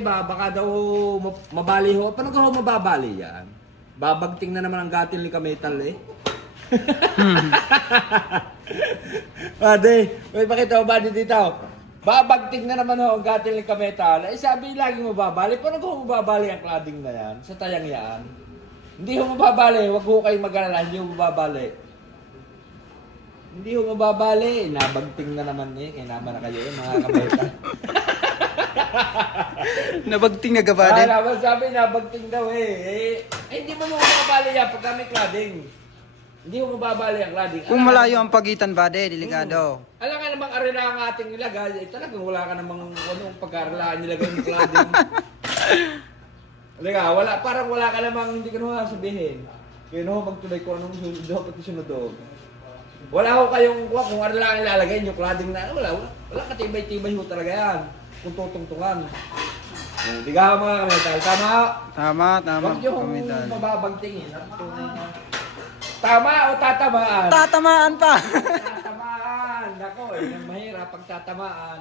Baka daw mabali ho. Paano ka ho mababali yan? Babagting na naman ang gatil ni Kametal eh. Bade, may pakita mo ba dito? Babagting na naman ho ang gatil ni Kametal. Eh sabi lagi mababali. Paano ko mababali ang cladding na yan? Sa tayang yan? Hindi ho mababali. Huwag ho kayong mag-alala. Hindi ho mababali. Hindi ho mababali. Nabagting na naman eh. Kaya naman na kayo eh, mga Kametal. Nabagting na gabade. Naman sabi, nabagting daw eh. Hindi mo mababali yan pagka may cladding. Hindi mo mababali ang cladding. Kung malayo ang pagitan bade, delikado. Alam nga namang arena ang ating nilagay. Eh, talagang wala ka namang anong pag-aaralaan nilagay ng cladding. Alam wala, parang wala ka namang hindi ka naman sabihin. Kaya no, magtuloy ko anong sunod pati sunod doon. Wala ko kayong kung arena ilalagay yung cladding na. Wala katibay-tibay ho talaga yan. Kung tutungtungan. Hindi ka mga Kametal. Tama? Tama. Huwag yung Kametal. mababagtingin. Tama o tatamaan? Tatamaan pa. Tatamaan. Nako, mahirap pag tatamaan.